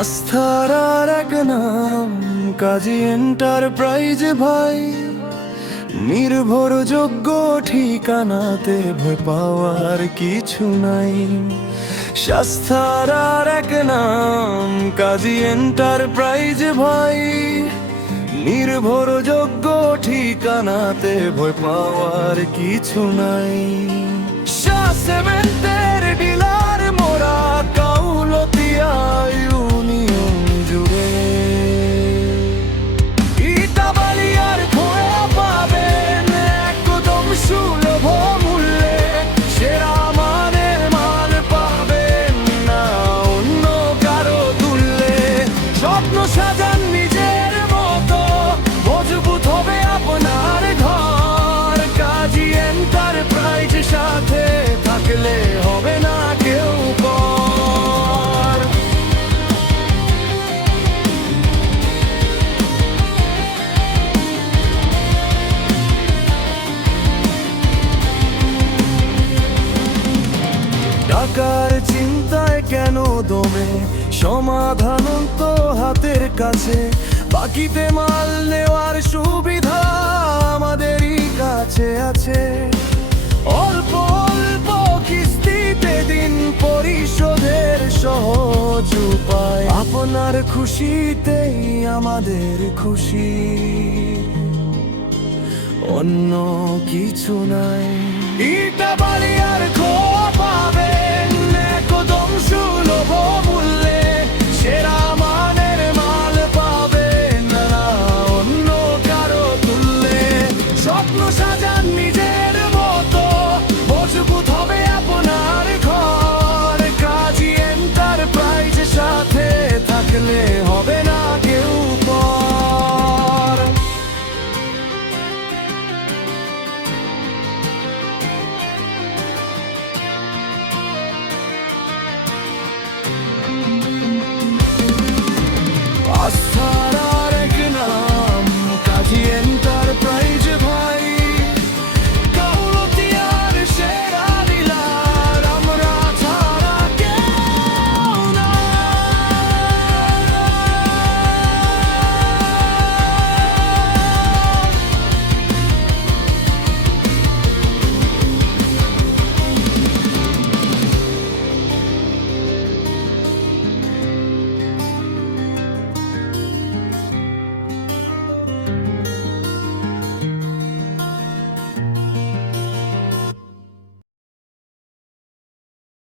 আস্থার আর এক নাম কাজী এন্টারপ্রাইজ ভাই, নির্ভরযোগ্য ঠিকানাতে ভয় পাওয়ার কিছু নাই। স্বাস্থ্যের আর এক নাম কাজী এন্টারপ্রাইজ ভাই, নির্ভরযোগ্য ঠিকানাতে ভয় পাওয়ার কিছু নাই। সিমেন্টের ডিলার মোরা কাউলতিয়া ইউনিয়ন জুড়ে, ইটা বালি আর খোয়া পাবেন একদম সুলভ মূল্যে। সেরা মানের মাল পাবেন না অন্য কারো তুললে। স্বপ্ন সাজান নিজের মতো, মজবুত হবে আপনার ঘর। কাজী এন্টারপ্রাইজ সাথে থাকলে হবে না কেউ পর। টাকার চিন্তায় কেন দমে, সমাধান তো হাতের কাছে। বাকিতে মাল নেওয়ার সুবিধা আমাদেরই কাছে আছে। অল্প অল্প কিস্তিতে দিন পরিশোধের সহজ উপায়। আপনার খুশিতেই আমাদের খুশি, অন্য কিছু নাই। ইটা বাড়ি আর